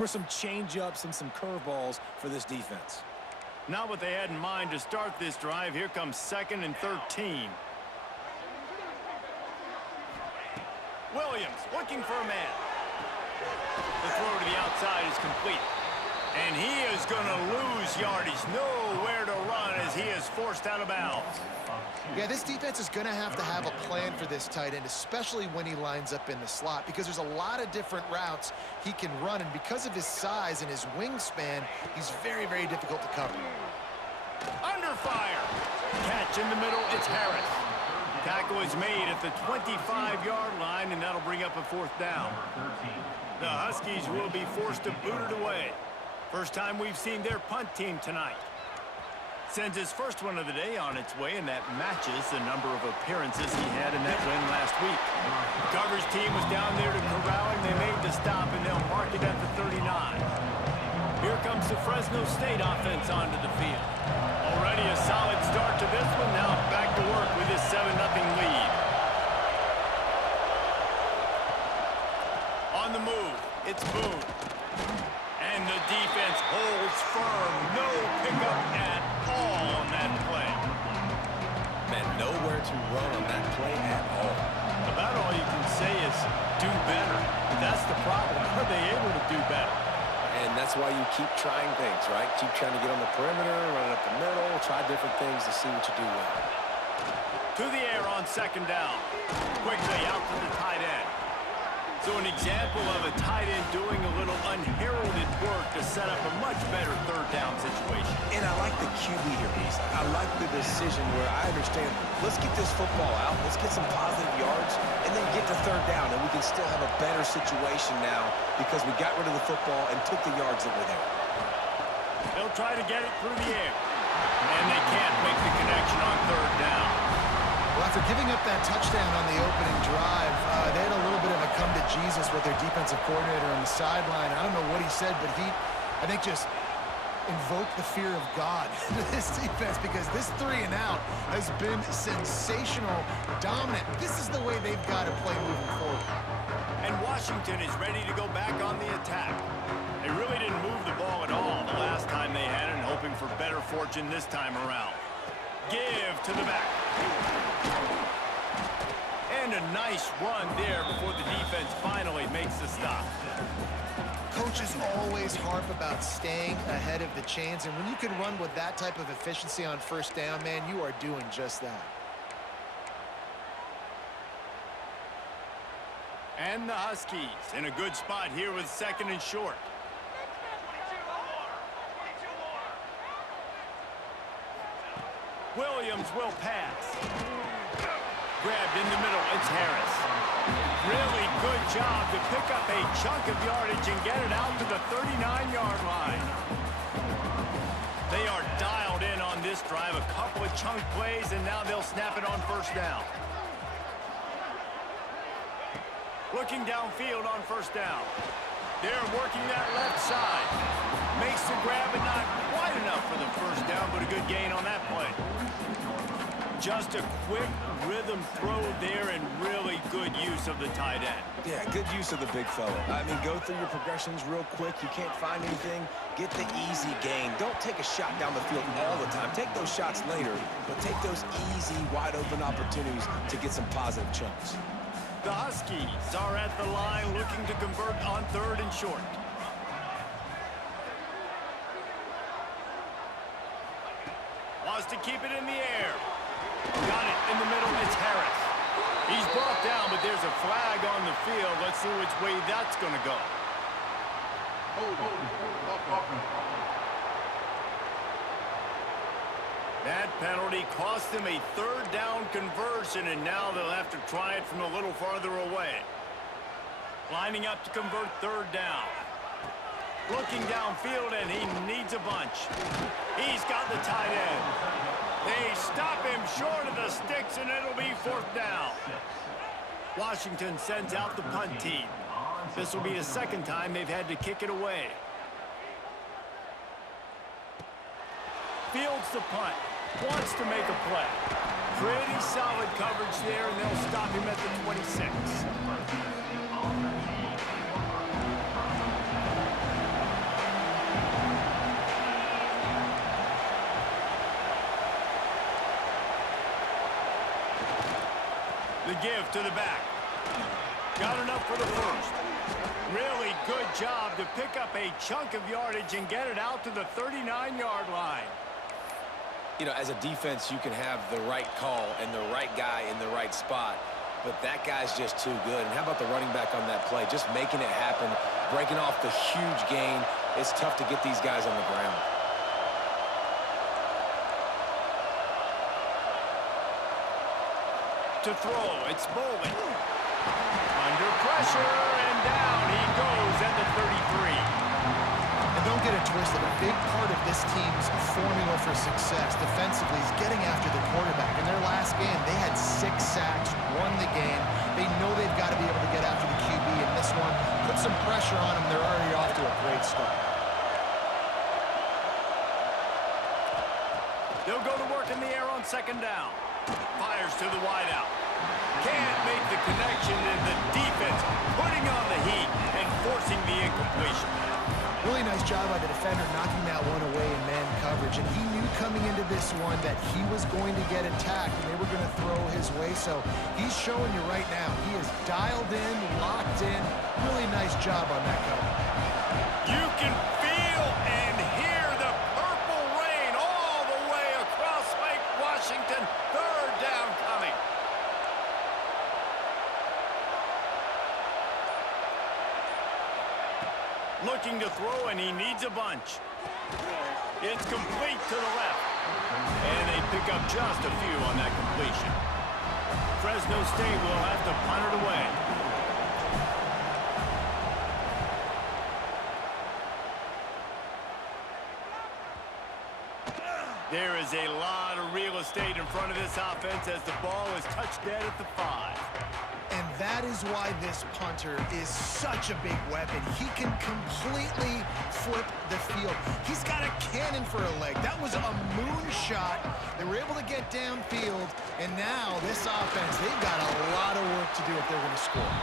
for some change-ups and some curveballs for this defense. Not what they had in mind to start this drive. Here comes 2nd and 13. Williams looking for a man. The throw to the outside is complete. And he is going to lose yardage. Nowhere to run as he is forced out of bounds. Yeah, this defense is going to have a plan for this tight end, especially when he lines up in the slot, because there's a lot of different routes he can run, and because of his size and his wingspan, he's very, very difficult to cover. Under fire. Catch in the middle. It's Harris. Tackle is made at the 25-yard line, and that'll bring up a 4th down. The Huskies will be forced to boot it away. First time we've seen their punt team tonight. Sends his first one of the day on its way, and that matches the number of appearances he had in that win last week. The coverage team was down there to corral him. They made the stop, and they'll mark it at the 39. Here comes the Fresno State offense onto the field. Already a solid start to this one. Now back to work with his 7-0 lead. On the move, it's Boone. And the defense holds firm. No pickup at all on that play. Man, nowhere to run on that play at all. About all you can say is do better. But that's the problem. Are they able to do better? And that's why you keep trying things, right? Keep trying to get on the perimeter, run it up the middle, try different things to see what you do well. To the air on 2nd down. Quickly out to the tight end. So an example of a tight end doing a little unheralded work to set up a much better 3rd down situation. And I like the QB here, Reese. I like the decision where I understand, let's get this football out, let's get some positive yards, and then get to 3rd down, and we can still have a better situation now because we got rid of the football and took the yards that were there. They'll try to get it through the air. And they can't make the connection on 3rd down. Well, after giving up that touchdown on the opening drive, they had a little bit of a come to Jesus with their defensive coordinator on the sideline. I don't know what he said, but he, I think, just invoked the fear of God into this defense, because this 3 and out has been sensational, dominant. This is the way they've got to play moving forward. And Washington is ready to go back on the attack. They really didn't move the ball at all the last time they had it, hoping for better fortune this time around. Give to the back. And a nice run there before the defense finally makes the stop. Coaches always harp about staying ahead of the chains, and when you can run with that type of efficiency on 1st down, man, you are doing just that. And the Huskies in a good spot here with 2nd and short. Williams will pass. Grabbed in the middle, it's Harris. Really good job to pick up a chunk of yardage and get it out to the 39-yard line. They are dialed in on this drive, a couple of chunk plays, and now they'll snap it on 1st down. Looking downfield on 1st down. They're working that left side. Makes the grab, but not quite enough for the 1st down, but a good gain on that play. Just a quick rhythm throw there and really good use of the tight end. Yeah, good use of the big fella. I mean, go through your progressions real quick. You can't find anything. Get the easy gain. Don't take a shot down the field all the time. Take those shots later, but take those easy, wide-open opportunities to get some positive chunks. The Huskies are at the line looking to convert on 3rd and short. Wants to keep it in the air. Got it in the middle, it's Harris. He's brought down, but there's a flag on the field. Let's see which way that's going to go. That penalty cost them a 3rd down conversion, and now they'll have to try it from a little farther away. Lining up to convert 3rd down. Looking downfield, and he needs a bunch. He's got the tight end. They stop him short of the sticks, and it'll be 4th down. Washington sends out the punt team. This will be the 2nd time they've had to kick it away. Fields the punt. Wants to make a play. Pretty solid coverage there, and they'll stop him at the 26. The give to the back. Got enough for the first. Really good job to pick up a chunk of yardage and get it out to the 39-yard line. You know, as a defense, you can have the right call and the right guy in the right spot, but that guy's just too good. And how about the running back on that play? Just making it happen, breaking off the huge gain. It's tough to get these guys on the ground. To throw, it's Bowling. Under pressure, and down he goes at the 33. And don't get it twisted. A big part of this team's formula for success defensively is getting after the quarterback. In their last game, they had 6 sacks, won the game. They know they've got to be able to get after the QB in this one. Put some pressure on them. They're already off to a great start. They'll go to work in the air on second down. Fires to the wideout. Can't make the connection, and the defense putting on the heat and forcing the incompletion. Really nice job by the defender knocking that one away in man coverage. And he knew coming into this one that he was going to get attacked and they were going to throw his way. So he's showing you right now, he is dialed in, locked in. Really nice job on that cover. You can feel and hear the purple rain all the way across Lake Washington. Third down coming. Looking to throw, and he needs a bunch. It's complete to the left. And they pick up just a few on that completion. Fresno State will have to punt it away. There is a lot of real estate in front of this offense as the ball is touched dead at the 5. And that is why this punter is such a big weapon. He can completely flip the field. He's got a cannon for a leg. That was a moonshot. They were able to get downfield, and now this offense, they've got a lot of work to do if they're going to score.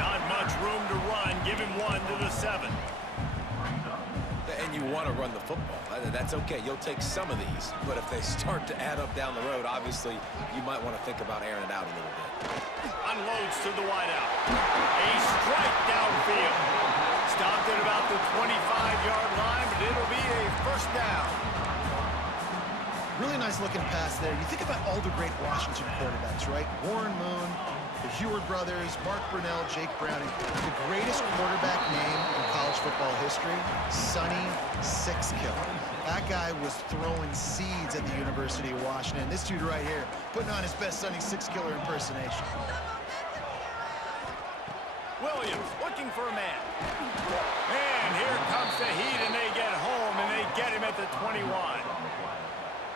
Not much room to run. Give him 1 to the 7. And you want to run the football. That's okay. You'll take some of these. But if they start to add up down the road, obviously, you might want to think about airing it out a little bit. Unloads to the wideout. A strike downfield. Stopped at about the 25-yard line, but it'll be a first down. Really nice looking pass there. You think about all the great Washington quarterbacks, right? Warren Moon, the Heward brothers, Mark Brunell, Jake Browning. The greatest quarterback name in college football history, Sonny Sixkiller. That guy was throwing seeds at the University of Washington. This dude right here, putting on his best Sonny Sixkiller impersonation. Williams looking for a man. And here comes the heat, and they get home, and they get him at the 21.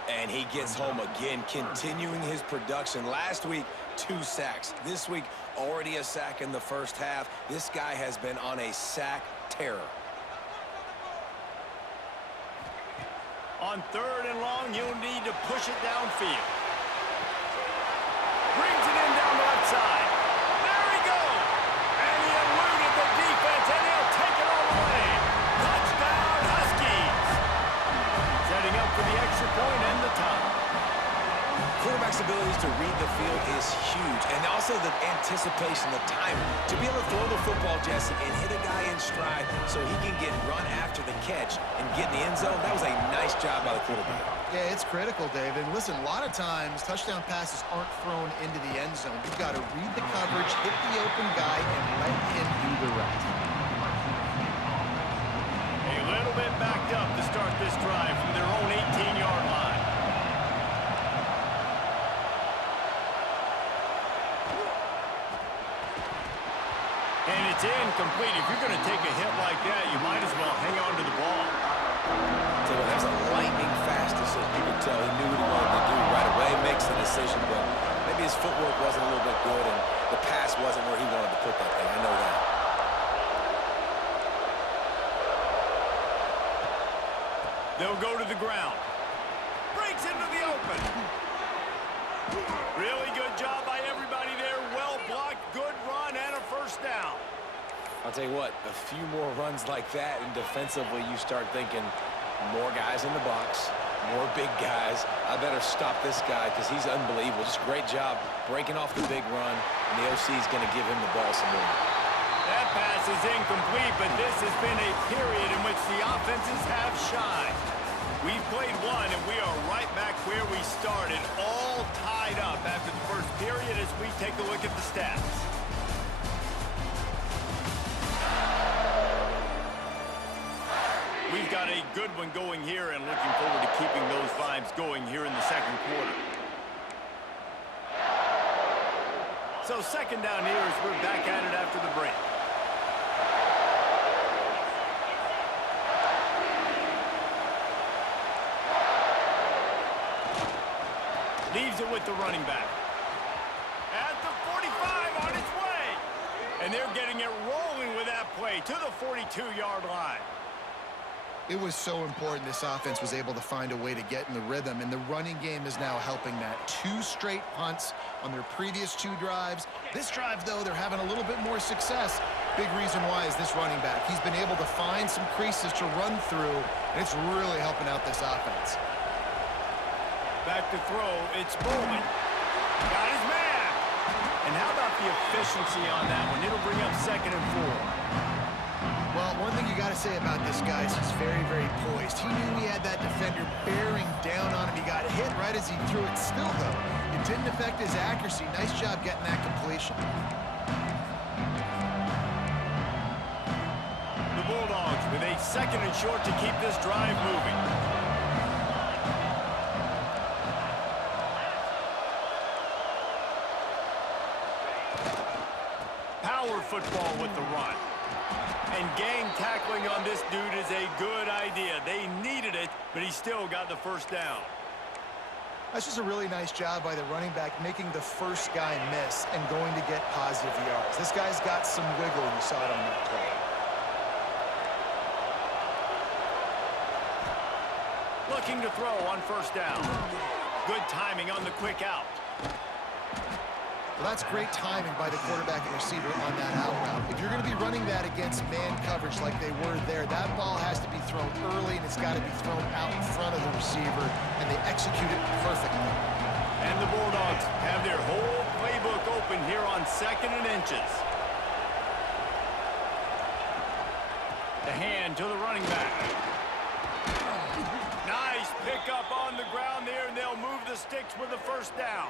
And he gets home again, continuing his production. Last week, 2 sacks. This week, already a sack in the first half. This guy has been on a sack terror. On 3rd and long, you'll need to push it downfield. Brings it in down the left side. There he goes. And he eluded the defense, and he'll take it all the way. Touchdown, Huskies. Setting up for the extra point and the tie. Quarterback's abilities to read the field is huge. And also the anticipation, the timing. To be able to throw the football, Jesse, and hit a guy in stride so he can get run after the catch and get in the end zone, that was a nice job by the quarterback. Yeah, it's critical, David. Listen, a lot of times, touchdown passes aren't thrown into the end zone. You've got to read the coverage, hit the open guy, and let him do the rest. A little bit backed up to start this drive from their own 18-yard line. And it's incomplete. If you're going to take a hit like that, you might as well hang on to the ball. So that was a lightning fast decision. You could tell he knew what he wanted to do right away, makes the decision, but maybe his footwork wasn't a little bit good and the pass wasn't where he wanted to put that thing. I know that. They'll go to the ground. Breaks into the open. Really good job by everybody there. Well blocked, good run, and a first down. I'll tell you what, a few more runs like that, and defensively you start thinking more guys in the box, More big guys. I better stop this guy because he's unbelievable. Just great job breaking off the big run, and the OC is going to give him the ball some more. That pass is incomplete, but this has been a period in which the offenses have shined. We've played one, and we are right back where we started, all tied up after the first period as we take a look at the stats. We've got a good one going here and looking forward to keeping those vibes going here in the second quarter. So second down here as we're back at it after the break. Leaves it with the running back. At the 45 on its way. And they're getting it rolling with that play to the 42-yard line. It was so important this offense was able to find a way to get in the rhythm, and the running game is now helping that. 2 straight punts on their previous 2 drives. This drive, though, they're having a little bit more success. Big reason why is this running back. He's been able to find some creases to run through, and it's really helping out this offense. Back to throw, it's Bowman. Got his man. And how about the efficiency on that one? It'll bring up 2nd and 4. Well, one thing you got to say about this guy is he's very, very poised. He knew he had that defender bearing down on him. He got hit right as he threw it. Still, though, it didn't affect his accuracy. Nice job getting that completion. The Bulldogs with a 2nd and short to keep this drive moving. Power football with the run. And gang tackling on this dude is a good idea. They needed it, but he still got the first down. That's just a really nice job by the running back, making the first guy miss and going to get positive yards. This guy's got some wiggle, and you saw it on that play. Looking to throw on 1st down. Good timing on the quick out. Well, that's great timing by the quarterback and receiver on that out route. If you're going to be running that against man coverage like they were there, that ball has to be thrown early, and it's got to be thrown out in front of the receiver, and they execute it perfectly. And the Bulldogs have their whole playbook open here on 2nd and inches. The hand to the running back. Nice pickup on the ground there, and they'll move the sticks with the 1st down.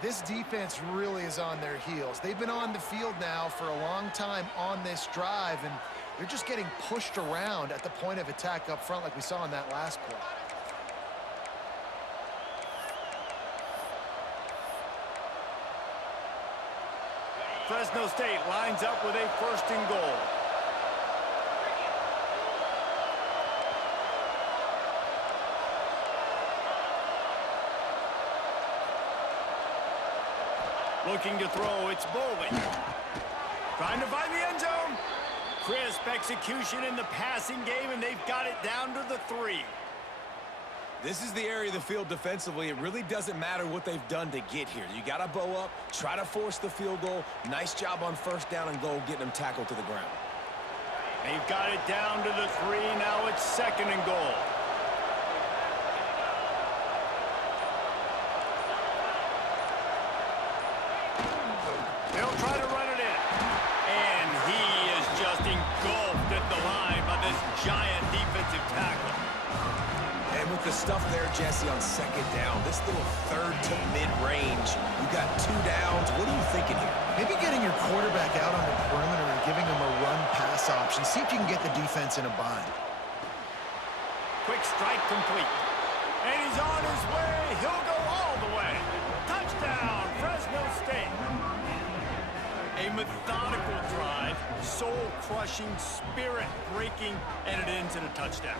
This defense really is on their heels. They've been on the field now for a long time on this drive, and they're just getting pushed around at the point of attack up front like we saw in that last play. Fresno State lines up with a 1st and goal. Looking to throw, it's Bowman. Trying to find the end zone. Crisp execution in the passing game, and they've got it down to the 3. This is the area of the field defensively. It really doesn't matter what they've done to get here. You got to bow up, try to force the field goal. Nice job on 1st down and goal, getting them tackled to the ground. They've got it down to the 3. Now it's 2nd and goal. They'll try to run it in. And he is just engulfed at the line by this giant defensive tackle. And with the stuff there, Jesse, on 2nd down, this little 3rd to mid-range, you got 2 downs. What are you thinking here? Maybe getting your quarterback out on the perimeter and giving him a run-pass option. See if you can get the defense in a bind. Quick strike complete. And he's on his way. He'll go all the way. Touchdown, Fresno State. A methodical drive, soul-crushing, spirit-breaking, and it ends in a touchdown.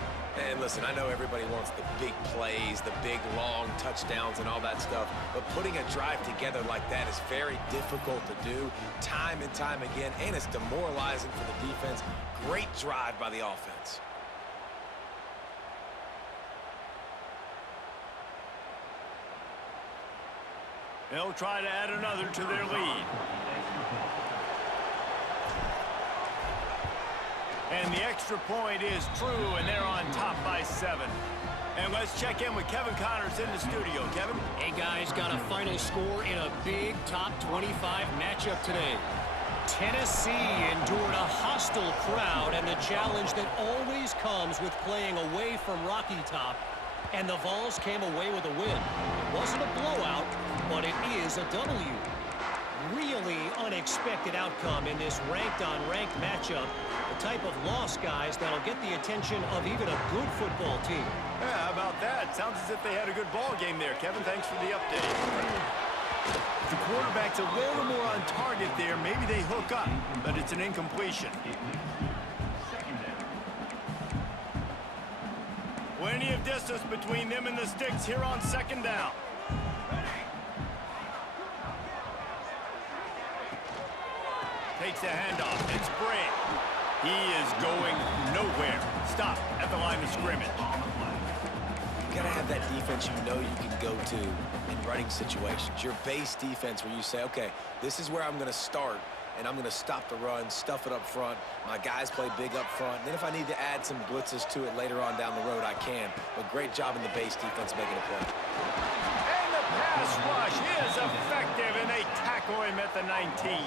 And listen, I know everybody wants the big plays, the big, long touchdowns and all that stuff, but putting a drive together like that is very difficult to do time and time again, and it's demoralizing for the defense. Great drive by the offense. They'll try to add another to their lead. And the extra point is true, and they're on top by 7. And let's check in with Kevin Connors in the studio. Kevin? Hey, guys, got a final score in a big top 25 matchup today. Tennessee endured a hostile crowd and the challenge that always comes with playing away from Rocky Top. And the Vols came away with a win. It wasn't a blowout, but it is a W. Really unexpected outcome in this ranked-on-ranked matchup. The type of loss, guys, that'll get the attention of even a good football team. Yeah, how about that? Sounds as if they had a good ball game there. Kevin, thanks for the update. The quarterback's a little more on target there. Maybe they hook up, but it's an incompletion. Plenty of distance between them and the sticks here on second down. Takes the handoff. It's Bray. He is going nowhere. Stop at the line of scrimmage. You gotta have that defense you know you can go to in running situations. Your base defense where you say, okay, this is where I'm gonna start, and I'm gonna stop the run, stuff it up front. My guys play big up front. And then if I need to add some blitzes to it later on down the road, I can. But great job in the base defense making a play. And the pass rush is effective, and they tackle him at the 19.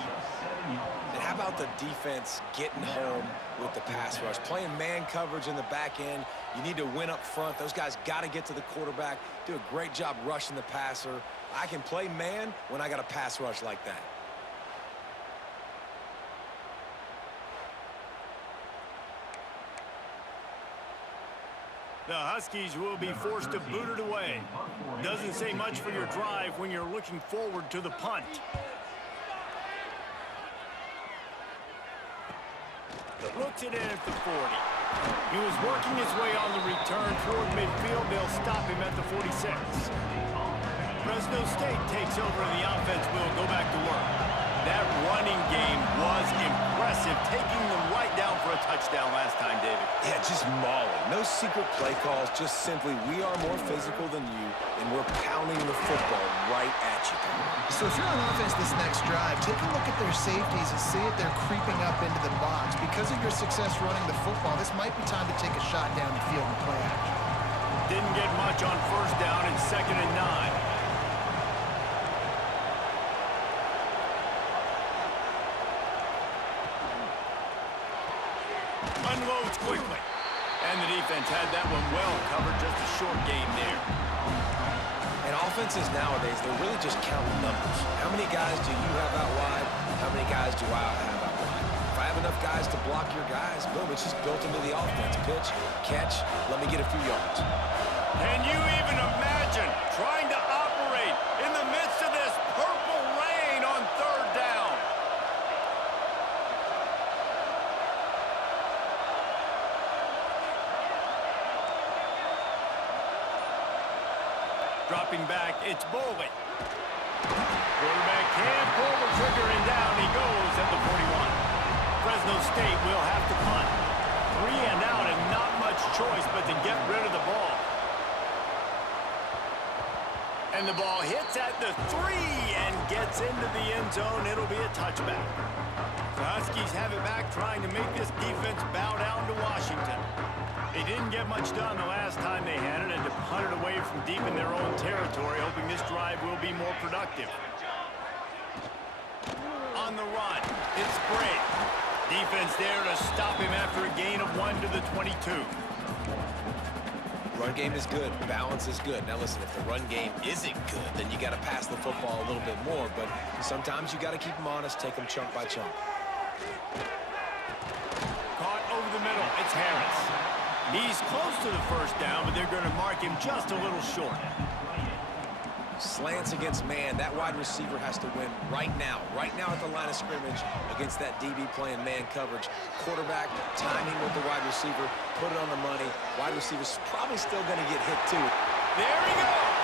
And how about the defense getting home with the pass rush? Playing man coverage in the back end. You need to win up front. Those guys got to get to the quarterback. Do a great job rushing the passer. I can play man when I got a pass rush like that. The Huskies will be forced to boot it away. Doesn't say much for your drive when you're looking forward to the punt. Looks it in at the 40. He was working his way on the return toward midfield. They'll stop him at the 46. Fresno State takes over and the offense will go back to work. That running game was impressive, taking them right down for a touchdown last time, David. Yeah, just mauling. No secret play calls, just simply we are more physical than you, and we're pounding the football right at you. So if you're on offense this next drive, take a look at their safeties and see if they're creeping up into the box. Because of your success running the football, this might be time to take a shot down the field and play action. Didn't get much on first down and 2nd and 9. Unloads quickly. And the defense had that one well covered. Just a short game there. And offenses nowadays, they're really just counting numbers. How many guys do you have out wide? How many guys do I have out wide? If I have enough guys to block your guys, boom, it's just built into the offense. Pitch, catch, let me get a few yards. Can you even imagine trying to operate in the midst of this purple rain on 3rd down? Dropping back, it's Boley. Quarterback can't pull the trigger, and down he goes at the 41. Fresno State will have to punt. 3 and out, and not much choice but to get rid of the ball. And the ball hits at the 3 and gets into the end zone. It'll be a touchback. The Huskies have it back, trying to make this defense bow down to Washington. They didn't get much done the last time they had it, and to punt it away from deep in their own territory, hoping this drive will be more productive. On the run, it's Bray. Defense there to stop him after a gain of 1 to the 22. Run game is good. Balance is good. Now listen, if the run game isn't good, then you got to pass the football a little bit more. But sometimes you got to keep them honest, take them chunk by chunk. Caught over the middle. It's Harris. He's close to the first down, but they're going to mark him just a little short. Slants against man. That wide receiver has to win right now at the line of scrimmage against that DB playing man coverage. Quarterback, timing with the wide receiver, put it on the money. Wide receiver's probably still going to get hit too. There he goes.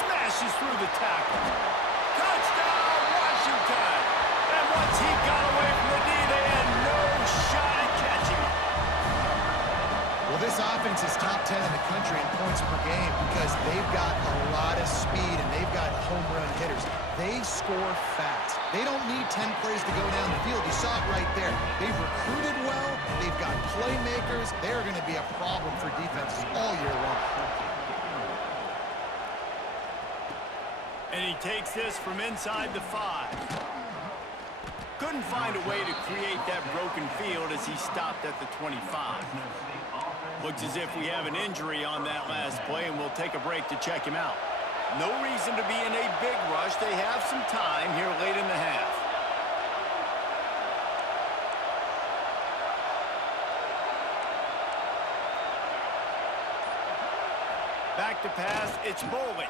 Smashes through the tackle. Touchdown, Washington. And once he got away from the D, they had no shot at catching him. Well, this offense is top 10 in the country in points per game because they've got a lot of speed and they've got home run hitters. They score fast. They don't need 10 plays to go down the field. You saw it right there. They've recruited well. They've got playmakers, they're going to be a problem for defenses all year long. And he takes this from inside the 5. Couldn't find a way to create that broken field as he stopped at the 25. Looks as if we have an injury on that last play, and we'll take a break to check him out. No reason to be in a big rush. They have some time here late in the half. Back to pass, it's Boley.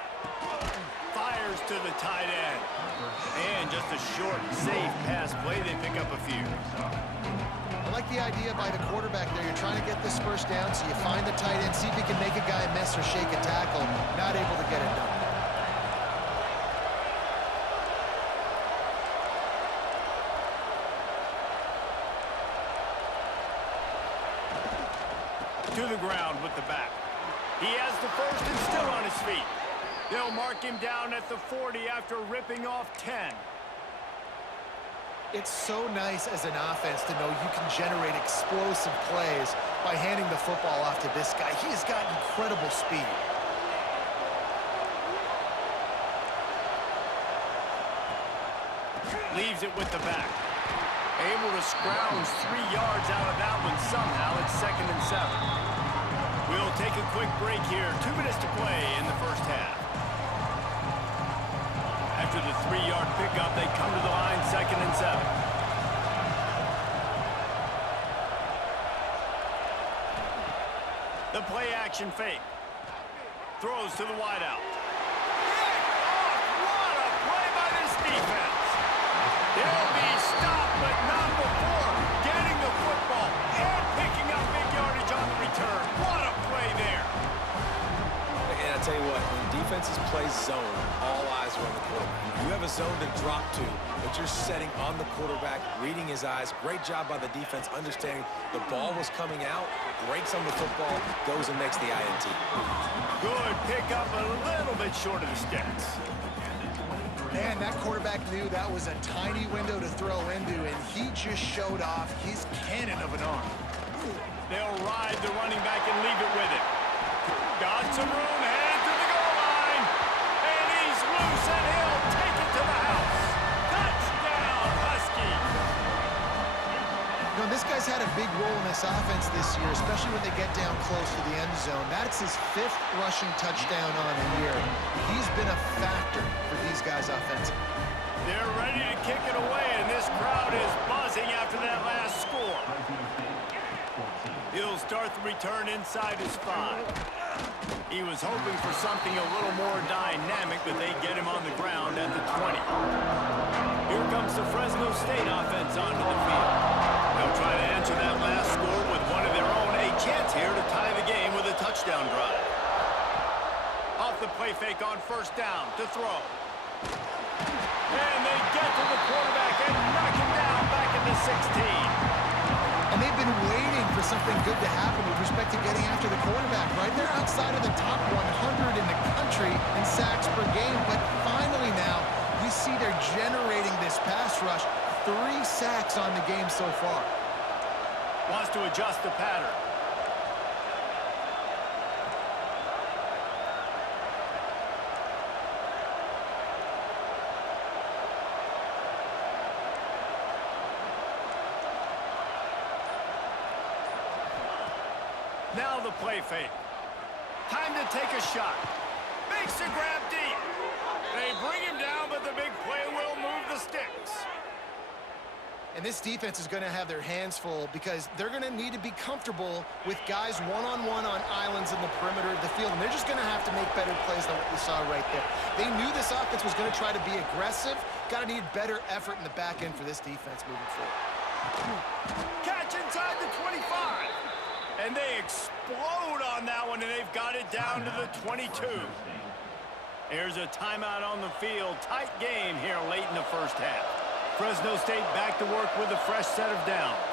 Fires to the tight end. And just a short, safe pass play. They pick up a few. I like the idea by the quarterback there. You're trying to get this first down, so you find the tight end, see if you can make a guy miss or shake a tackle. Not able to get it done. To the ground with the back. He has the first and still on his feet. They'll mark him down at the 40 after ripping off 10. It's so nice as an offense to know you can generate explosive plays by handing the football off to this guy. He's got incredible speed. Leaves it with the back. Able to scrounge 3 yards out of that one somehow. It's 2nd and 7. We'll take a quick break here. 2 minutes to play in the first half. After the 3-yard pickup, they come to the line, 2nd and 7. The play action fake. Throws to the wideout. What a play by this defense. He'll be stopped, but not before getting the football and picking up big yardage on the return. What a play there. And I tell you what, when defenses play zone, all eyes are on the quarterback. You have a zone to drop to, but you're setting on the quarterback, reading his eyes. Great job by the defense, understanding the ball was coming out, breaks on the football, goes and makes the INT. Good pickup, a little bit short of the sticks. Man, that quarterback knew that was a tiny window to throw into, and he just showed off his cannon of an arm. They'll ride the running back and leave it with it. Got some room, headed to the goal line. And he's loose, and he'll take it to the house. Touchdown, Huskies. You know, this guy's had a big role in this offense this year, especially when they get down close to the end zone. That's his 5th rushing touchdown on the year. He's been a factor for these guys offensively. They're ready to kick it away, and this crowd is buzzing after that last score. He'll start the return inside his 5. He was hoping for something a little more dynamic, but they get him on the ground at the 20. Here comes the Fresno State offense onto the field. They'll try to answer that last score with one of their own. A chance here to tie the game with a touchdown drive. Off the play fake on first down to throw. And they get to the quarterback and knock him down back at the 16. And they've been waiting for something good to happen with respect to getting after the quarterback, right? They're outside of the top 100 in the country in sacks per game, but finally now, you see they're generating this pass rush. 3 sacks on the game so far. Wants to adjust the pattern. Now the play fake. Time to take a shot. Makes the grab deep. They bring him down, but the big play will move the sticks. And this defense is going to have their hands full because they're going to need to be comfortable with guys one-on-one on islands in the perimeter of the field. And they're just going to have to make better plays than what we saw right there. They knew this offense was going to try to be aggressive. Got to need better effort in the back end for this defense moving forward. Catch inside the 25. And they explode on that one, and they've got it down to the 22. Here's a timeout on the field. Tight game here late in the first half. Fresno State back to work with a fresh set of downs.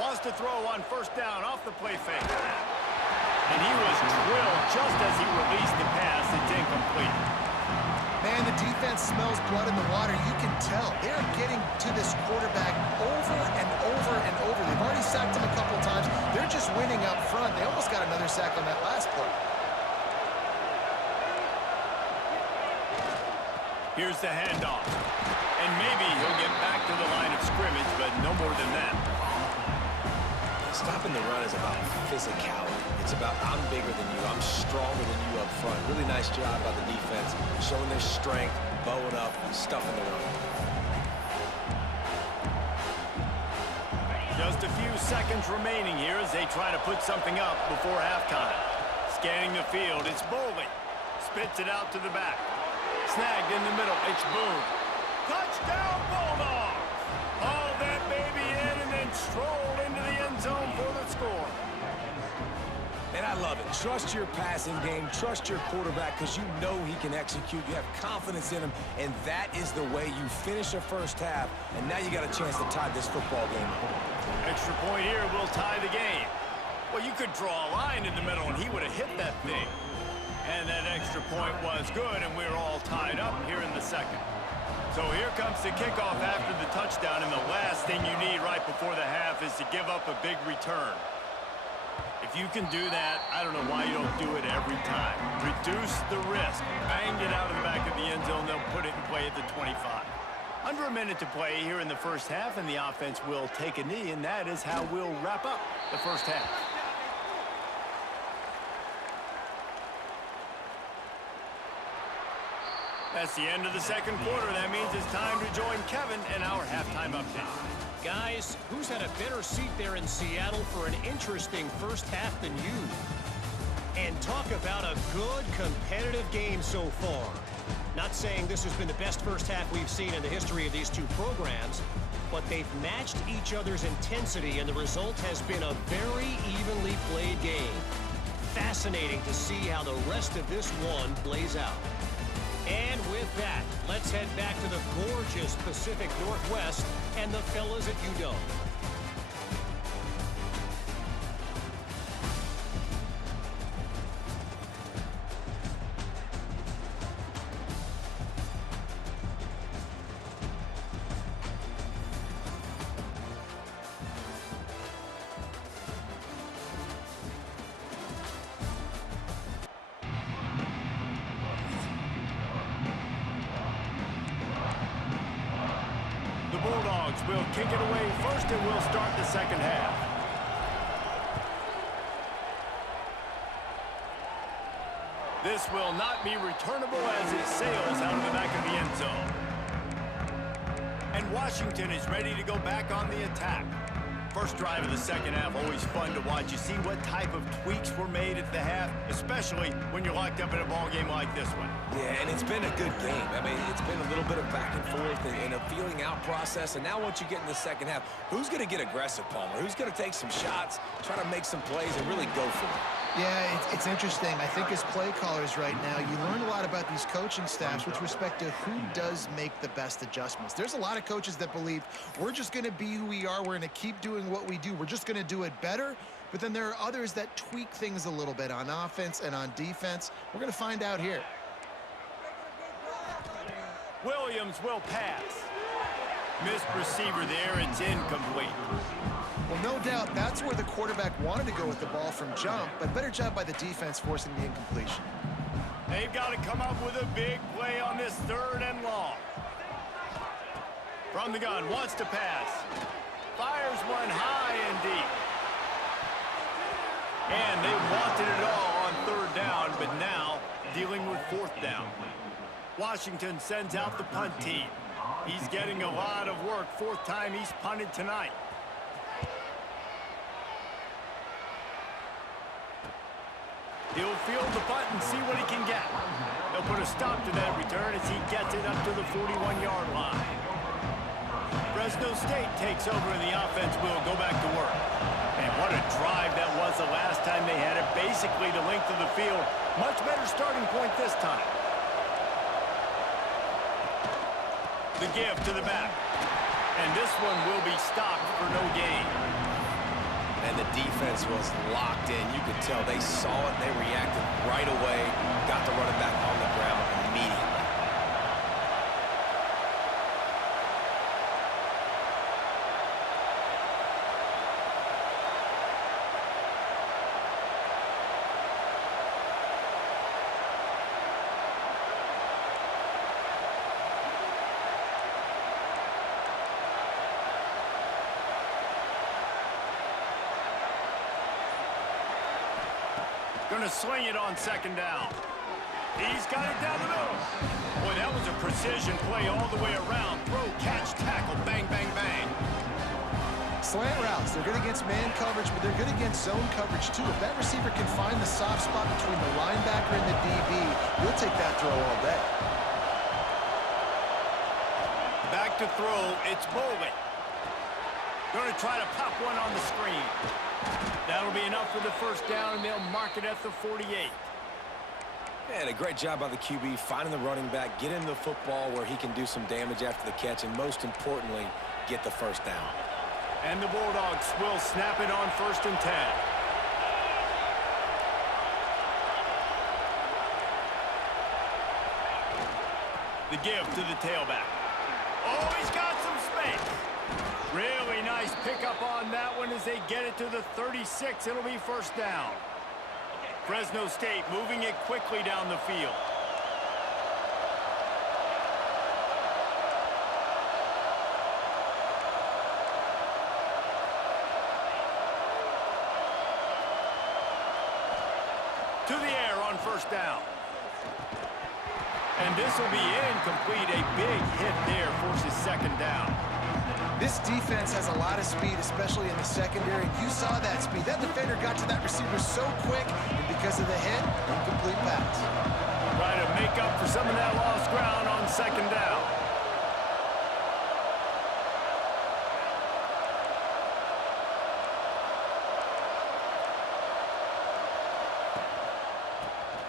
Wants to throw on first down off the play fake. And he was drilled just as he released the pass. It's incomplete. Man, the defense smells blood in the water. You can tell. They're getting to this quarterback over and over and over. They've already sacked him a couple times. They're just winning up front. They almost got another sack on that last play. Here's the handoff. And maybe he'll get back to the line of scrimmage, but no more than that. Stopping the run is about physicality. It's about I'm bigger than you. I'm stronger than you up front. Really nice job by the defense, showing their strength, bowing up, stuffing the run. Just a few seconds remaining here as they try to put something up before halftime. Scanning the field, it's Boley. Spits it out to the back. Snagged in the middle, it's Boone. Touchdown, Bulldogs! Haul that baby in and then stroll into the end zone for the score. And I love it. Trust your passing game. Trust your quarterback because you know he can execute. You have confidence in him, and that is the way you finish the first half. And now you got a chance to tie this football game up. Extra point here will tie the game. Well, you could draw a line in the middle, and he would have hit that thing. And that extra point was good, and we're all tied up here in the second. So here comes the kickoff after the touchdown, and the last thing you need right before the half is to give up a big return. If you can do that, I don't know why you don't do it every time. Reduce the risk. Bang it out of the back of the end zone. They'll put it in play at the 25. Under a minute to play here in the first half, and the offense will take a knee, and that is how we'll wrap up the first half. That's the end of the second quarter. That means it's time to join Kevin in our halftime update. Guys, who's had a better seat there in Seattle for an interesting first half than you? And talk about a good competitive game so far. Not saying this has been the best first half we've seen in the history of these two programs, but they've matched each other's intensity, and the result has been a very evenly played game. Fascinating to see how the rest of this one plays out. And with that, let's head back to the gorgeous Pacific Northwest and the fellas at UW. The Bulldogs will kick it away first, and we'll start the second half. This will not be returnable as it sails out of the back of the end zone. And Washington is ready to go back on the attack. First drive of the second half, always fun to watch. You see what type of tweaks were made at the half, especially when you're locked up in a ball game like this one. Yeah, and it's been a good game. I mean, it's been a little bit of back and forth and a feeling out process. And now once you get in the second half, who's going to get aggressive, Palmer? Who's going to take some shots, try to make some plays, and really go for it? Yeah, it's interesting. I think as play callers right now, you learn a lot about these coaching staffs with respect to who does make the best adjustments. There's a lot of coaches that believe we're just going to be who we are. We're going to keep doing what we do. We're just going to do it better. But then there are others that tweak things a little bit on offense and on defense. We're going to find out here. Williams will pass. Missed receiver there. It's incomplete. Well, no doubt that's where the quarterback wanted to go with the ball from jump, but better job by the defense forcing the incompletion. They've got to come up with a big play on this third and long. From the gun, wants to pass. Fires one high and deep. And they wanted it all on third down, but now dealing with fourth down. Washington sends out the punt team. He's getting a lot of work. Fourth time he's punted tonight. He'll field the punt and see what he can get. They'll put a stop to that return as he gets it up to the 41-yard line. Fresno State takes over and the offense will go back to work. And what a drive that was the last time they had it. Basically the length of the field. Much better starting point this time. The give to the back. And this one will be stopped for no gain. And the defense was locked in. You could tell they saw it. They reacted right away. Got the running back on the ground immediately. Going to sling it on second down. He's got it down the middle. Boy, that was a precision play all the way around. Throw, catch, tackle, bang, bang, bang. Slant routes, they're good against man coverage, but they're good against zone coverage too. If that receiver can find the soft spot between the linebacker and the DB, you'll take that throw all day. Back to throw, it's Boley. Going to try to pop one on the screen. That'll be enough for the first down, and they'll mark it at the 48. And a great job by the QB finding the running back, get him the football where he can do some damage after the catch, and most importantly, get the first down. And the Bulldogs will snap it on 1st and 10. The give to the tailback. Oh, he's got some space. Really nice pickup on that one as they get it to the 36. It'll be first down. Fresno State moving it quickly down the field. To the air on first down. And this will be incomplete. A big hit there forces second down. This defense has a lot of speed, especially in the secondary. You saw that speed. That defender got to that receiver so quick, and because of the hit, incomplete pass. Try to make up for some of that lost ground on second down.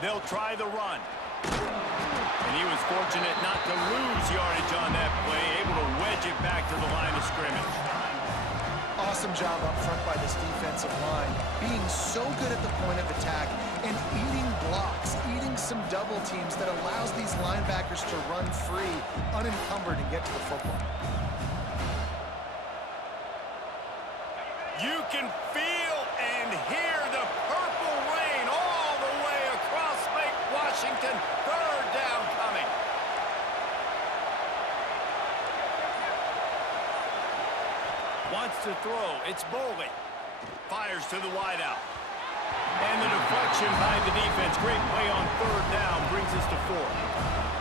They'll try the run. And he was fortunate not to lose yardage on that play, able to wedge it back to the line of scrimmage. Awesome job up front by this defensive line, being so good at the point of attack and eating blocks, eating some double teams that allows these linebackers to run free, unencumbered, and get to the football. You can feel and hear the purple rain all the way across Lake Washington. Third down coming. Wants to throw. It's Boley. Fires to the wideout. And the deflection by the defense. Great play on third down brings us to fourth.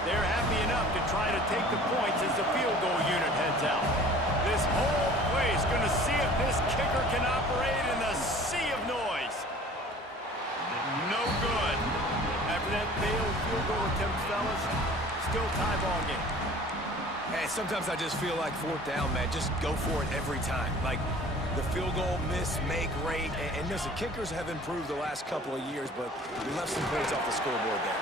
They're happy enough to try to take the points as the field goal unit heads out. This whole play is going to see if this kicker can operate in the sea of noise. No good. After that failed field goal attempt, fellas, still tie ball game. Hey, sometimes I just feel like fourth down, man. Just go for it every time. Like the field goal, miss, make, rate. And listen, kickers have improved the last couple of years, but we left some points off the scoreboard there.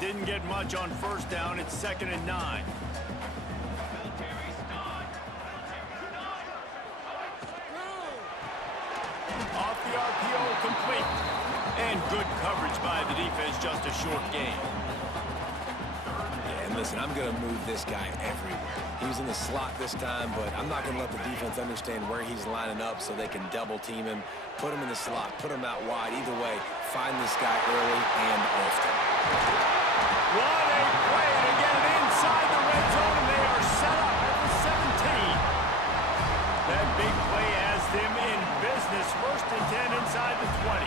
Didn't get much on first down. It's 2nd and 9. Off the RPO, complete. And good coverage by the defense, just a short gain. Yeah, and listen, I'm going to move this guy everywhere. He was in the slot this time, but I'm not going to let the defense understand where he's lining up so they can double team him, put him in the slot, put him out wide. Either way, find this guy early and often. What a play to get it inside the red zone, and they are set up at the 17. That big play has them in business. 1st and 10 inside the 20.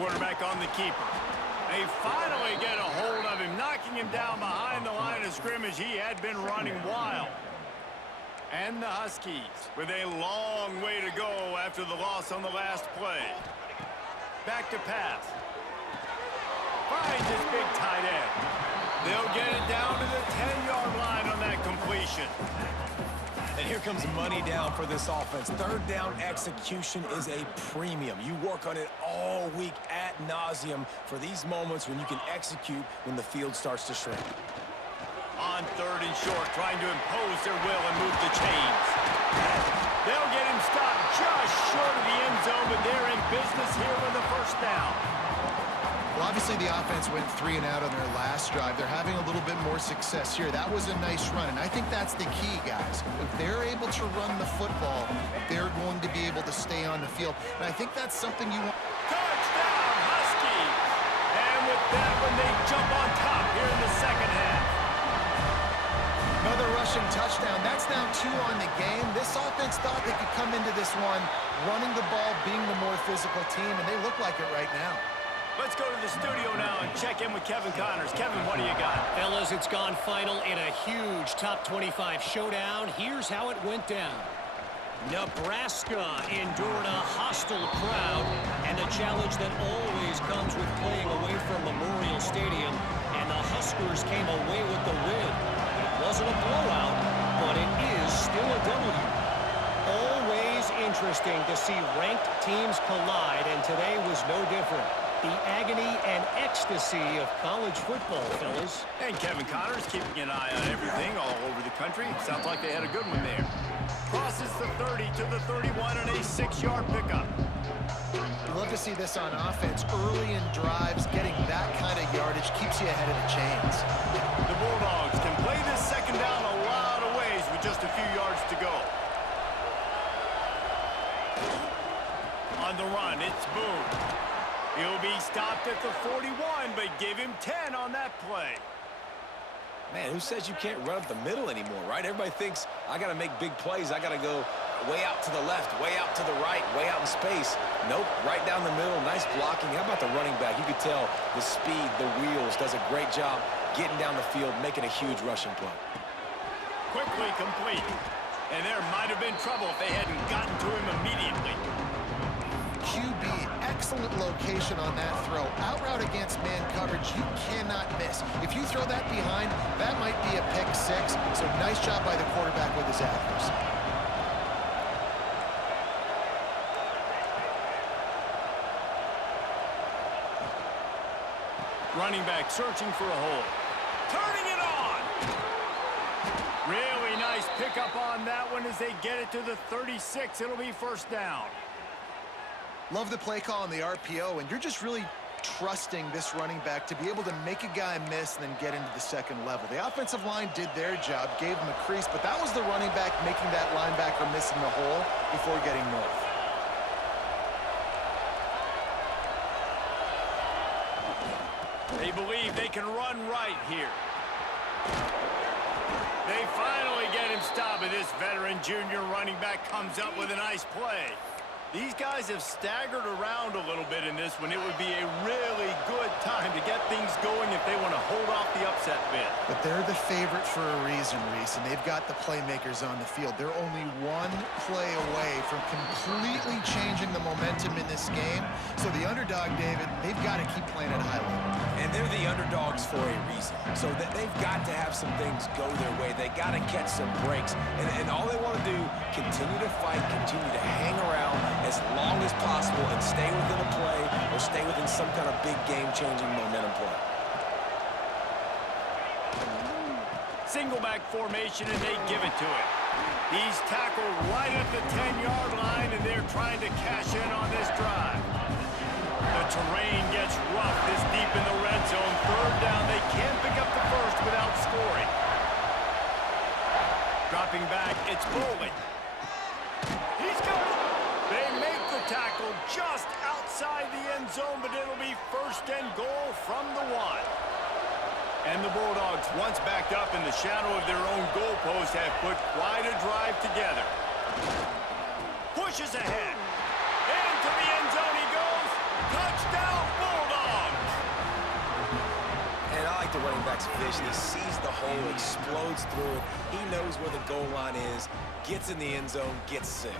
Quarterback on the keeper. They finally get a hold of him, knocking him down behind the line of scrimmage. He had been running wild. And the Huskies with a long way to go after the loss on the last play. Back to pass. Finds his big tight end. They'll get it down to the 10-yard line on that completion. And here comes money down for this offense. Third down execution is a premium. You work on it all week ad nauseum for these moments when you can execute when the field starts to shrink. On 3rd and short, trying to impose their will and move the chains. They'll get him stopped just short of the end zone, but they're in business here with a first down. Well, obviously the offense went 3 and out on their last drive. They're having a little bit more success here. That was a nice run, and I think that's the key, guys. If they're able to run the football, they're going to be able to stay on the field. And I think that's something you want. Touchdown, Huskies! that when they jump on top here in the second half. Another rushing touchdown. That's now 2 on the game. This offense thought they could come into this one running the ball, being the more physical team, and they look like it right now. Let's go to the studio now and check in with Kevin Connors. Kevin, what do you got? Fellas, it's gone final in a huge top 25 showdown. Here's how it went down. Nebraska endured a hostile crowd and the challenge that always comes with playing away from Memorial Stadium, and the Huskers came away with the win. It wasn't a blowout, but it is still a W. Always interesting to see ranked teams collide, and today was no different. The agony and ecstasy of college football, fellas. And Kevin Connors keeping an eye on everything all over the country. Sounds like they had a good one there. Crosses the 30 to the 31 and a 6-yard pickup. You love to see this on offense. Early in drives, getting that kind of yardage keeps you ahead of the chains. The Bulldogs can play this second down a lot of ways with just a few yards to go. On the run, it's Boone. He'll be stopped at the 41, but give him 10 on that play. Man, who says you can't run up the middle anymore, right? Everybody thinks I got to make big plays. I got to go way out to the left, way out to the right, way out in space. Nope, right down the middle. Nice blocking. How about the running back? You could tell the speed, the wheels, does a great job getting down the field, making a huge rushing play. Quickly complete. And there might have been trouble if they hadn't gotten to him immediately. QB, excellent location on that throw. Out route against man coverage, you cannot miss. If you throw that behind, that might be a pick 6. So nice job by the quarterback with his accuracy. Running back searching for a hole. Turning it on. Really nice pickup on that one as they get it to the 36. It'll be first down. Love the play call on the RPO, and you're just really trusting this running back to be able to make a guy miss and then get into the second level. The offensive line did their job, gave him a crease, but that was the running back making that linebacker miss in the hole before getting north. They believe they can run right here. They finally get him stopped, and this veteran junior running back comes up with a nice play. These guys have staggered around a little bit in this one. It would be a really good time to get things going if they want to hold off the upset bid. But they're the favorite for a reason, Reese, and they've got the playmakers on the field. They're only one play away from completely changing the momentum in this game. So the underdog, David, they've got to keep playing at a high level. And they're the underdogs for a reason. So that they've got to have some things go their way. They got to catch some breaks. And all they want to do, continue to fight, continue to hang around as long as possible and stay within a play or stay within some kind of big game-changing momentum play. Single back formation, and they give it to him. He's tackled right at the 10-yard line, and they're trying to cash in on this drive. The terrain gets rough this deep in the red zone. Third down, they can't pick up the first without scoring. Dropping back, it's Bowling. He's got it. They make the tackle just outside the end zone, but it'll be first and goal from the 1. And the Bulldogs, once backed up in the shadow of their own goalpost, have put quite a drive together. Pushes ahead. Into the end zone he goes. Touchdown, Bulldogs! And I like the running back's vision. He sees the hole, explodes through it. He knows where the goal line is, gets in the end zone, gets 6.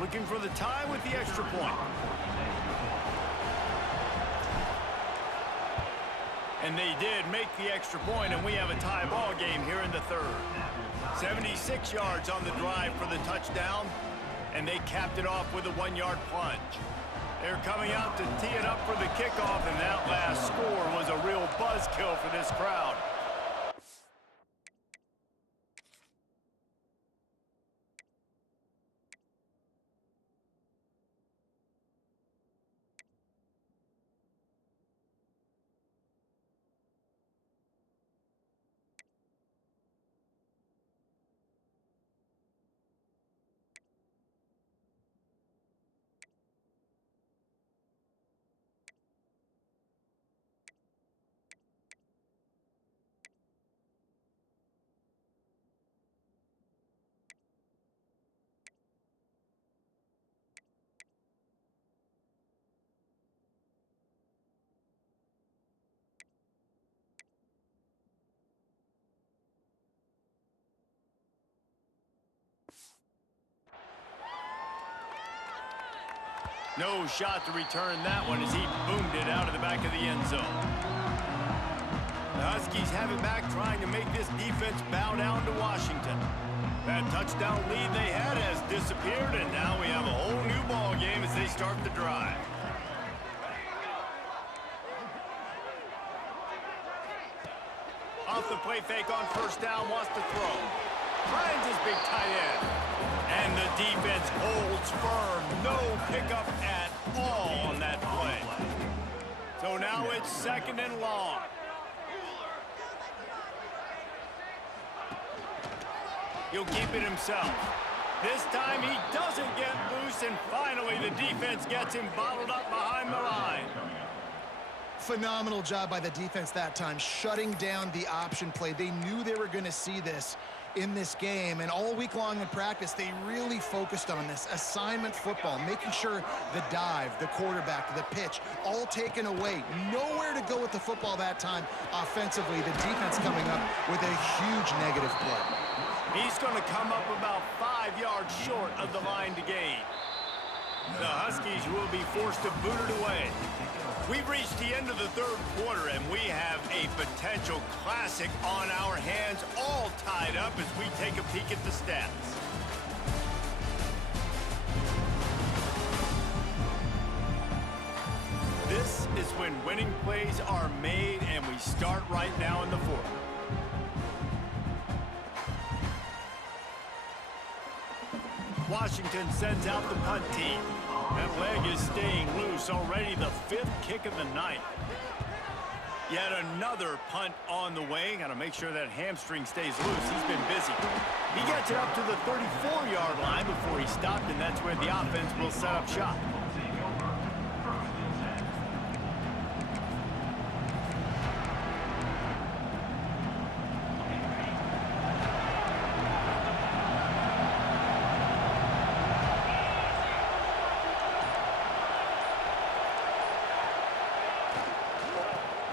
Looking for the tie with the extra point. And they did make the extra point, and we have a tie ball game here in the third. 76 yards on the drive for the touchdown, and they capped it off with a 1-yard plunge. They're coming out to tee it up for the kickoff, and that last score was a real buzzkill for this crowd. No shot to return that one as he boomed it out of the back of the end zone. The Huskies have it back, trying to make this defense bow down to Washington. That touchdown lead they had has disappeared, and now we have a whole new ball game as they start the drive. Off the play fake on first down, wants to throw. Finds his big tight end. And the defense holds firm. No pickup at all on that play. So now it's 2nd and long. He'll keep it himself. This time he doesn't get loose, and finally the defense gets him bottled up behind the line. Phenomenal job by the defense that time, shutting down the option play. They knew they were going to see this in this game, and all week long in practice, they really focused on this assignment football, making sure the dive, the quarterback, the pitch, all taken away. Nowhere to go with the football that time offensively. The defense coming up with a huge negative play. He's going to come up about 5 yards short of the line to gain. The Huskies will be forced to boot it away. We've reached the end of the 3rd quarter, and we have a potential classic on our hands, all tied up as we take a peek at the stats. This is when winning plays are made, and we start right now in the 4th. Washington sends out the punt team. That leg is staying loose, already the 5th kick of the night. Yet another punt on the way. Got to make sure that hamstring stays loose. He's been busy. He gets it up to the 34-yard line before he stopped, and that's where the offense will set up shop.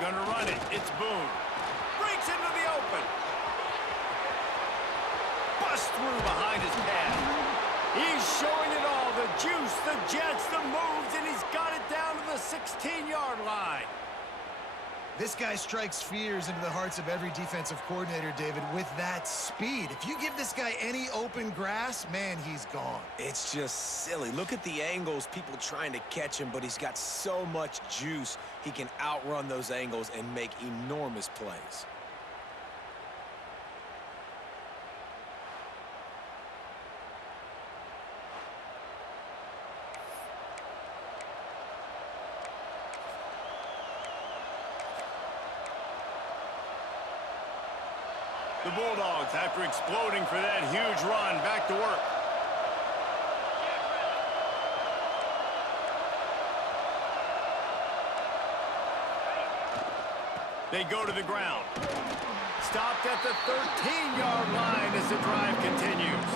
Gonna run it. It's Boone. Breaks into the open. Busts through behind his pad. He's showing it all. The juice, the jets, the moves, and he's got it down to the 16-yard line. This guy strikes fears into the hearts of every defensive coordinator, David, with that speed. If you give this guy any open grass, man, he's gone. It's just silly. Look at the angles, people trying to catch him, but he's got so much juice. He can outrun those angles and make enormous plays. The Bulldogs, after exploding for that huge run, back to work. They go to the ground. Stopped at the 13-yard line as the drive continues.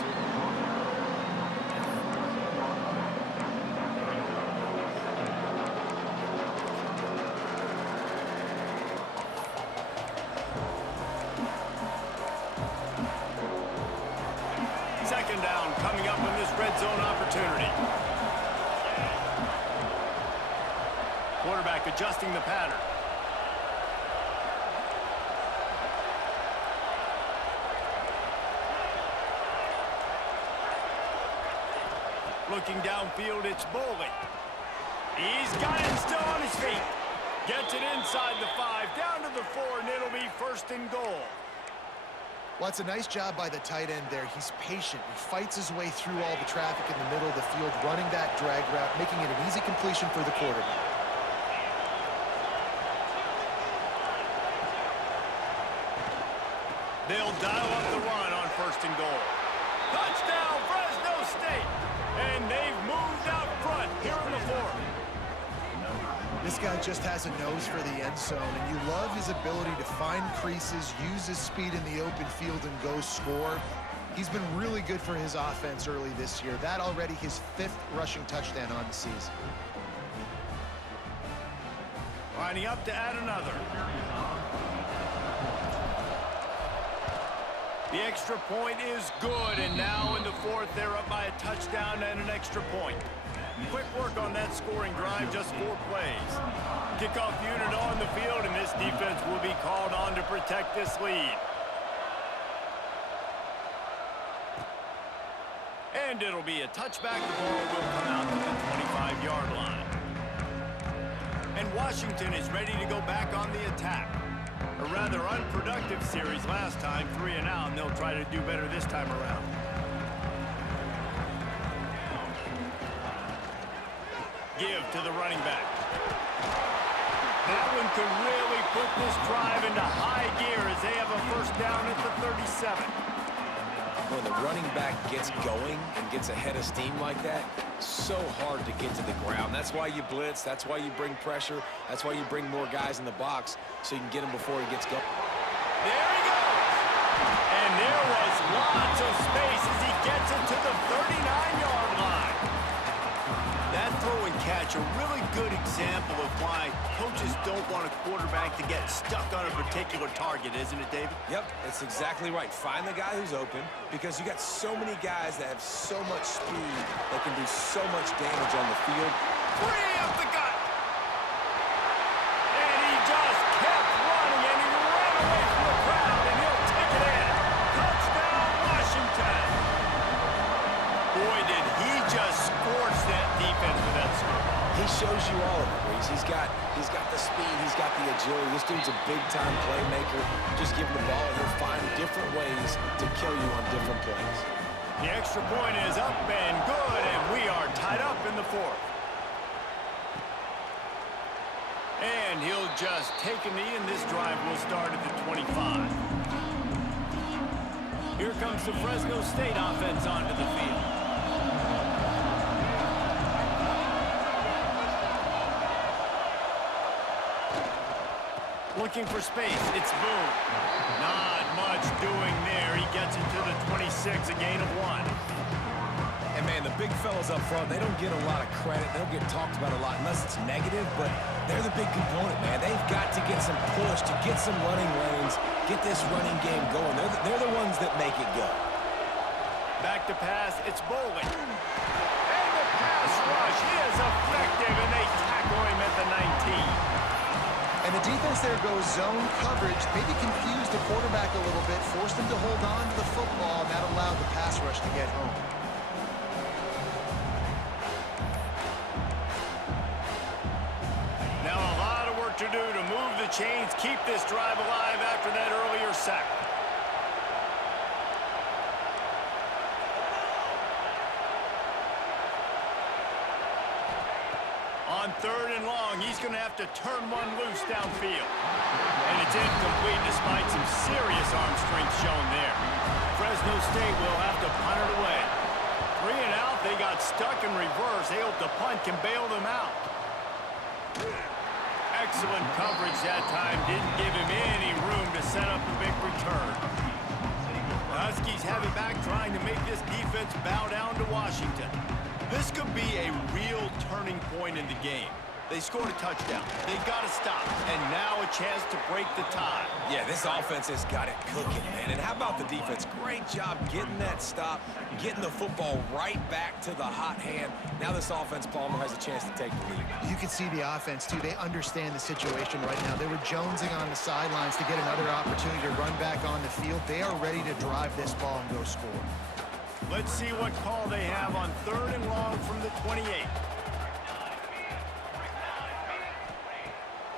Second down coming up in this red zone opportunity. Quarterback adjusting the pattern. Looking downfield, it's Boley. He's got it still on his feet. Gets it inside the 5, down to the 4, and it'll be 1st and goal. Well, it's a nice job by the tight end there. He's patient. He fights his way through all the traffic in the middle of the field, running that drag route, making it an easy completion for the quarterback. They'll dial up the run on 1st and goal. Touchdown, Fresno State! And they've moved out front here in the 4th. This guy just has a nose for the end zone, and you love his ability to find creases, use his speed in the open field, and go score. He's been really good for his offense early this year. That already his 5th rushing touchdown on the season. Lining up to add another. The extra point is good, and now in the 4th, they're up by a touchdown and an extra point. Quick work on that scoring drive, just 4 plays. Kickoff unit on the field, and this defense will be called on to protect this lead. And it'll be a touchback. The ball will come out to the 25-yard line. And Washington is ready to go back on the attack. A rather unproductive series last time, 3 and out, and they'll try to do better this time around. Give to the running back. That one could really put this drive into high gear as they have a first down at the 37. When the running back gets going and gets ahead of steam like that, so hard to get to the ground. That's why you blitz. That's why you bring pressure. That's why you bring more guys in the box so you can get him before he gets going. There he goes. And there was lots of space as he gets it to the 39-yard line. That throw and catch, a really good example of why coaches don't want a quarterback to get stuck on a particular target, isn't it, David? Yep, that's exactly right. Find the guy who's open because you got so many guys that have so much speed that can do so much damage on the field. Free up the gut. And he just kept running, and he ran away from the crowd, and he'll take it in. Touchdown, Washington. Boy, did he just scorch that defense with that score. He shows you all of it, Reese. He's got the speed, he's got the agility. This dude's a big-time playmaker. Just give him the ball, and he'll find different ways to kill you on different plays. The extra point is up and good, and we are tied up in the 4th. And he'll just take a knee, and this drive will start at the 25. Here comes the Fresno State offense onto the field. Looking for space. It's Boone. Not much doing there. He gets it to the 26, a gain of 1. And, man, the big fellas up front, they don't get a lot of credit. They don't get talked about a lot unless it's negative, but they're the big component, man. They've got to get some push, to get some running lanes, get this running game going. They're the ones that make it go. Back to pass. It's Bowling. And the pass rush is effective, and they tackle him at the 19. And the defense there goes zone coverage, maybe confused the quarterback a little bit, forced him to hold on to the football, and that allowed the pass rush to get home. Now a lot of work to do to move the chains, keep this drive alive after that earlier sack. On 3rd and long, he's going to have to turn one loose downfield. And it's incomplete despite some serious arm strength shown there. Fresno State will have to punt it away. 3 and out, they got stuck in reverse. They hope the punt can bail them out. Excellent coverage that time. Didn't give him any room to set up a big return. The Huskies have it back, trying to make this defense bow down to Washington. This could be a real turning point in the game. They scored a touchdown. They got to stop. And now a chance to break the tie. Yeah, this offense has got it cooking, man. And how about the defense? Great job getting that stop, getting the football right back to the hot hand. Now this offense, Palmer, has a chance to take the lead. You can see the offense, too. They understand the situation right now. They were jonesing on the sidelines to get another opportunity to run back on the field. They are ready to drive this ball and go score. Let's see what call they have on 3rd and long from the 28.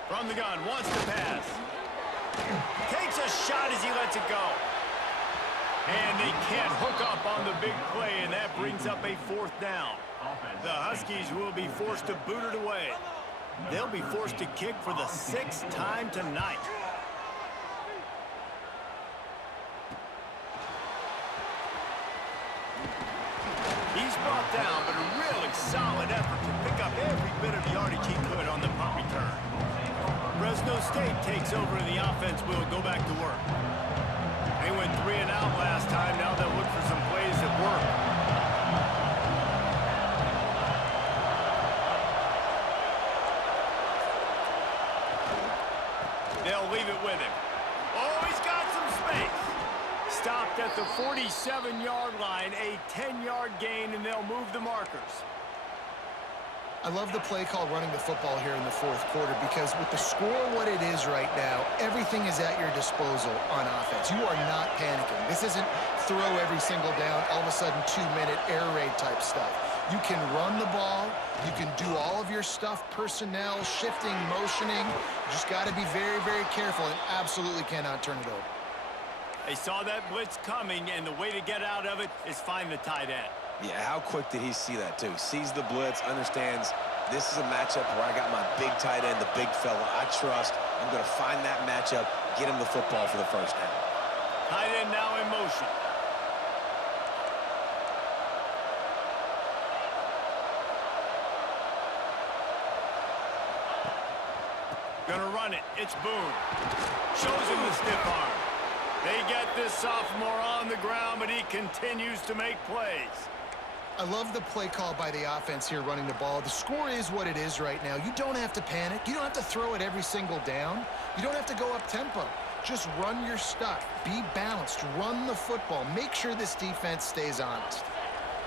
From the gun, wants to pass. Takes a shot as he lets it go. And they can't hook up on the big play, and that brings up a 4th down. The Huskies will be forced to boot it away. They'll be forced to kick for the 6th time tonight. He's brought down, but a really solid effort to pick up every bit of yardage he could on the punt return. Fresno State takes over, and the offense will go back to work. They went 3 and out last time. Now they'll look for some plays that work. They'll leave it with him. Oh, he's got some space. Stopped at the 47-yard line, a 10-yard gain, and they'll move the markers. I love the play call running the football here in the fourth quarter because with the score what it is right now, everything is at your disposal on offense. You are not panicking. This isn't throw every single down, all of a sudden 2-minute air raid type stuff. You can run the ball. You can do all of your stuff, personnel, shifting, motioning. You just got to be very, very careful and absolutely cannot turn it over. They saw that blitz coming, and the way to get out of it is find the tight end. Yeah, how quick did he see that, too? Sees the blitz, understands this is a matchup where I got my big tight end, the big fella I trust. I'm going to find that matchup, get him the football for the first down. Tight end now in motion. Gonna run it. It's Boone. Shows him the stiff arm. They get this sophomore on the ground, but he continues to make plays. I love the play call by the offense here running the ball. The score is what it is right now. You don't have to panic. You don't have to throw it every single down. You don't have to go up tempo. Just run your stuff. Be balanced. Run the football. Make sure this defense stays honest.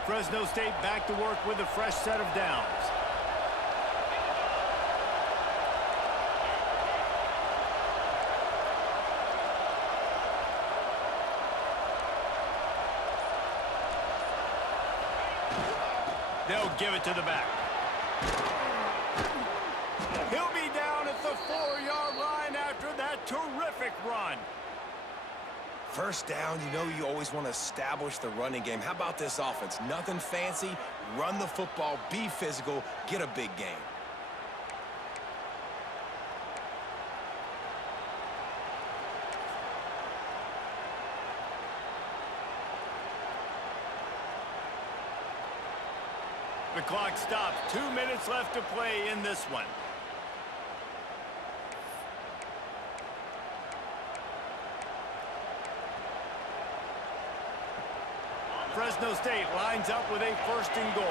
Fresno State back to work with a fresh set of downs. They'll give it to the back. He'll be down at the 4-yard line after that terrific run. First down, you know you always want to establish the running game. How about this offense? Nothing fancy. Run the football, be physical, get a big gain. The clock stops. 2 minutes left to play in this one. Fresno State lines up with a first and goal.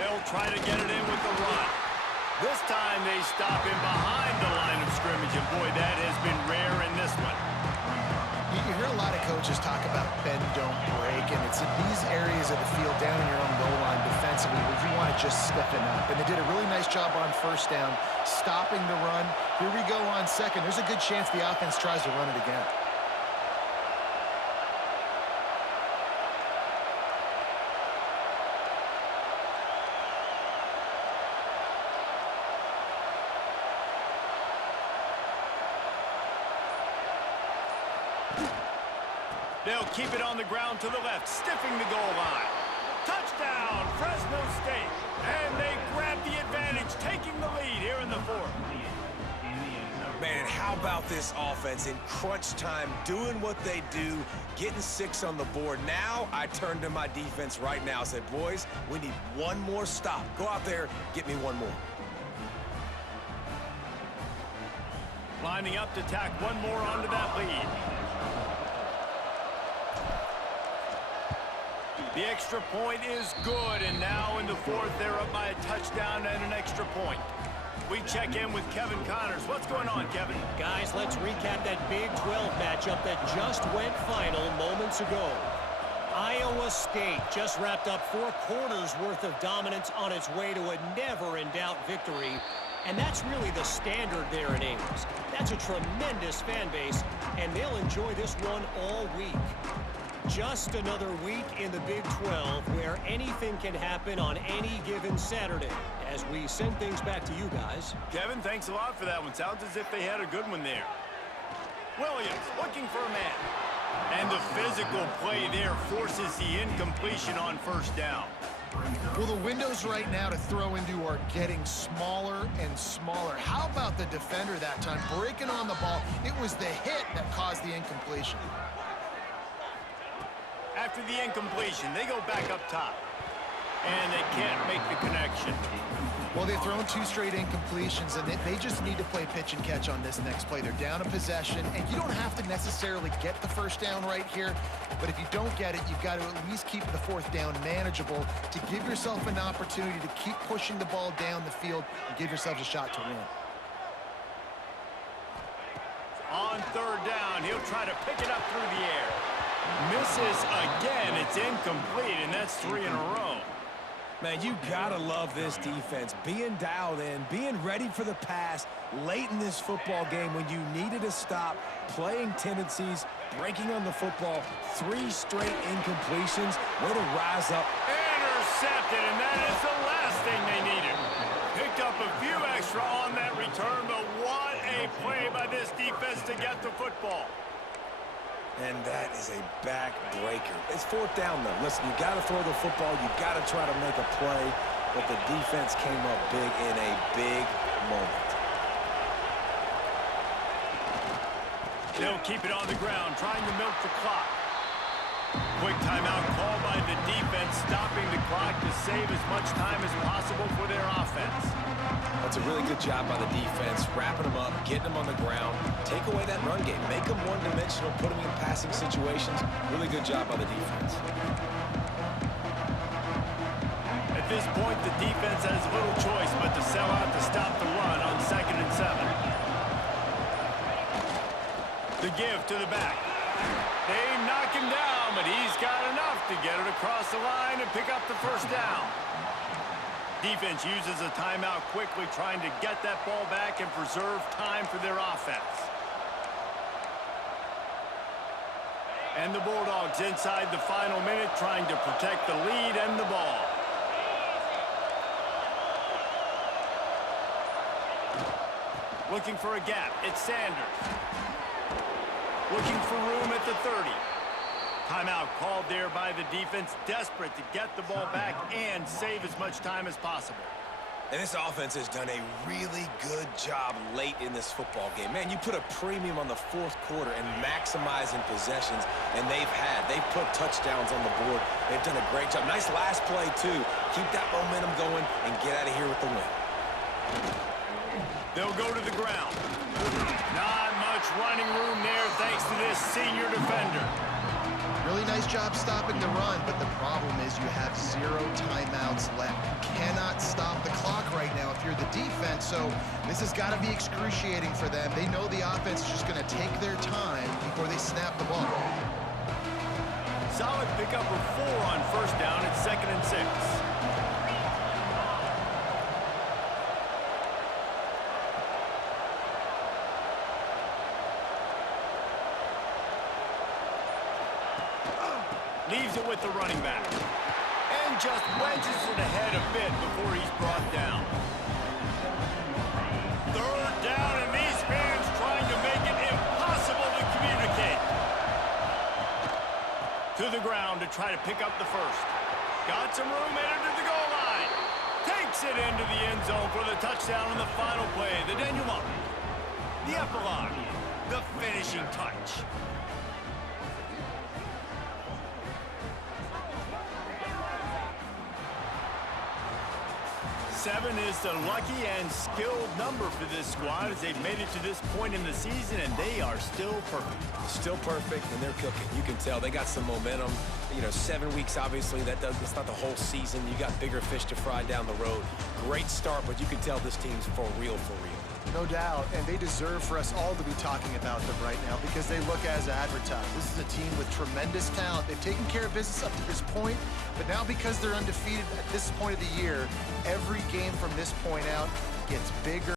They'll try to get it in with the run. This time they stop him behind the line of scrimmage, and boy, that has been rare in this one. You hear a lot of coaches talk about bend, don't break, and it's in these areas of the field down in your own goal line defensively where you want to just stiffen up. And they did a really nice job on first down, stopping the run. Here we go on second. There's a good chance the offense tries to run it again. They'll keep it on the ground to the left, stiffing the goal line. Touchdown, Fresno State. And they grab the advantage, taking the lead here in the fourth. Man, how about this offense in crunch time, doing what they do, getting 6 on the board. Now I turn to my defense right now and say, boys, we need one more stop. Go out there, get me one more. Lining up to tack one more onto that lead. The extra point is good, and now in the fourth, they're up by a touchdown and an extra point. We check in with Kevin Connors. What's going on, Kevin? Guys, let's recap that Big 12 matchup that just went final moments ago. Iowa State just wrapped up 4 quarters worth of dominance on its way to a never-in-doubt victory. And that's really the standard there in Ames. That's a tremendous fan base, and they'll enjoy this one all week. Just another week in the Big 12 where anything can happen on any given Saturday. As we send things back to you guys. Kevin, thanks a lot for that one. Sounds as if they had a good one there. Williams looking for a man. And the physical play there forces the incompletion on first down. Well, the windows right now to throw into are getting smaller and smaller. How about the defender that time breaking on the ball? It was the hit that caused the incompletion. After the incompletion, they go back up top. and they can't make the connection. Well, they've thrown 2 straight incompletions, and they just need to play pitch and catch on this next play. They're down a possession, and you don't have to necessarily get the first down right here, but if you don't get it, you've got to at least keep the 4th down manageable to give yourself an opportunity to keep pushing the ball down the field and give yourselves a shot to win. On 3rd down, he'll try to pick it up through the air. Misses again. It's incomplete, and that's 3 in a row. Man, you gotta love this defense. Being dialed in, being ready for the pass late in this football game when you needed a stop, playing tendencies, breaking on the football, 3 straight incompletions. Way to rise up. Intercepted, and that is the last thing they needed. Picked up a few extra on that return, but what a play by this defense to get the football. And that is a backbreaker. It's 4th down, though. Listen, you got to throw the football. You got to try to make a play. But the defense came up big in a big moment. They'll keep it on the ground, trying to milk the clock. Quick timeout called by the defense, stopping the clock to save as much time as possible for their offense. That's a really good job by the defense, wrapping them up, getting them on the ground, take away that run game, make them one-dimensional, put them in passing situations. Really good job by the defense. At this point, the defense has little choice but to sell out to stop the run on 2nd and 7. The give to the back. They knock him down, but he's got enough to get it across the line and pick up the 1st down. Defense uses a timeout quickly, trying to get that ball back and preserve time for their offense. And the Bulldogs inside the final minute, trying to protect the lead and the ball. Looking for a gap, it's Sanders. Looking for room at the 30. Timeout called there by the defense, desperate to get the ball back and save as much time as possible. And this offense has done a really good job late in this football game. Man, you put a premium on the 4th quarter and maximizing possessions, and they've put touchdowns on the board. They've done a great job. Nice last play, too. Keep that momentum going and get out of here with the win. They'll go to the ground. Not much running room there thanks to this senior defender. Really nice job stopping the run, but the problem is you have 0 timeouts left. You cannot stop the clock right now if you're the defense, so this has got to be excruciating for them. They know the offense is just going to take their time before they snap the ball. Solid pickup of 4 on 1st down at 2nd and 6. Leaves it with the running back. And just wedges it ahead a bit before he's brought down. 3rd down, and these fans trying to make it impossible to communicate. To the ground to try to pick up the 1st. Got some room headed to the goal line. Takes it into the end zone for the touchdown on the final play. The denouement. The epilogue. The finishing touch. 7 is the lucky and skilled number for this squad as they've made it to this point in the season, and they are still perfect. Still perfect, and they're cooking. You can tell they got some momentum. You know, 7 weeks, obviously, it's not the whole season. You got bigger fish to fry down the road. Great start, but you can tell this team's for real, for real. No doubt, and they deserve for us all to be talking about them right now because they look as advertised. This is a team with tremendous talent. They've taken care of business up to this point, but now because they're undefeated at this point of the year, every game from this point out gets bigger.